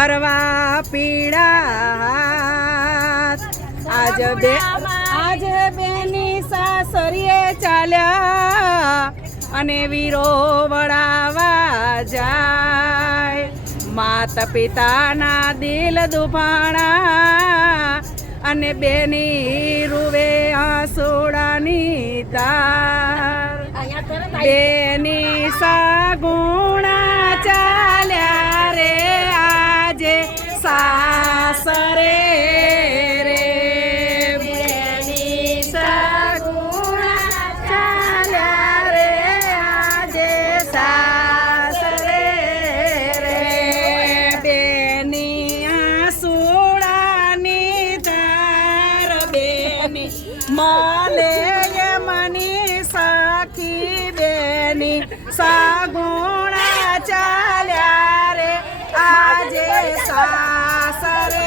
કરવા પીડા આજ બે આજ બેની સાસરીએ ચાલ્યા અને વીરો વળાવા જાય. માતા પિતાના દિલ દુભાણા અને બેની રૂવે આસોડાની તાર. બે સગુણા ચાલ્યા રે. આજે સાસરે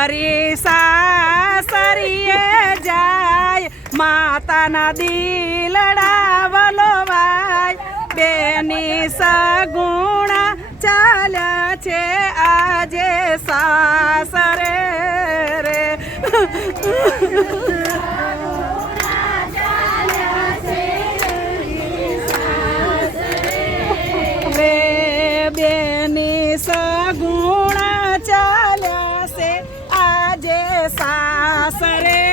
સરી સાસરીએ જાય માતાના દીલડા વલોવાય બેની સગુણા ચાલ્યા છે આજે સાસરે રે. आसरे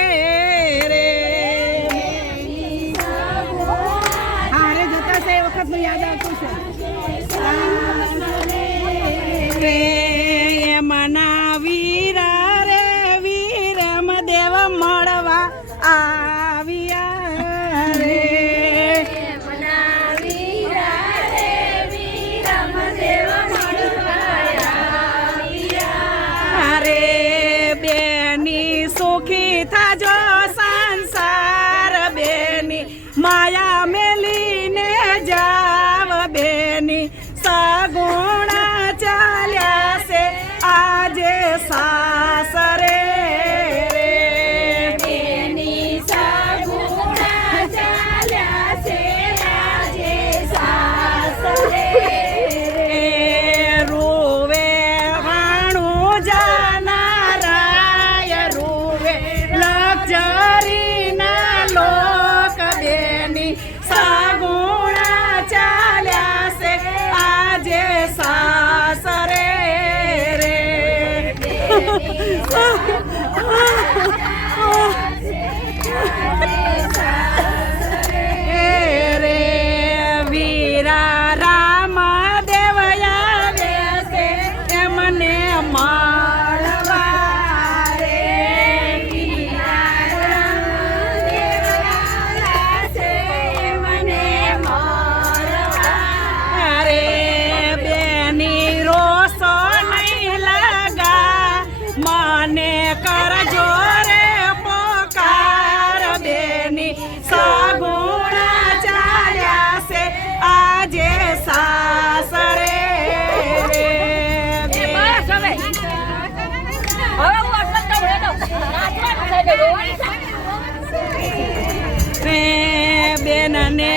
બેન વડા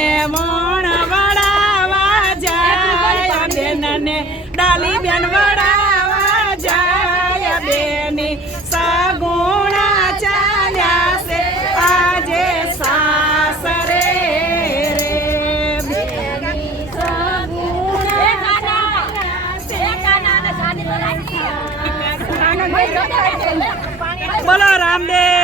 બોલો રામદેવ.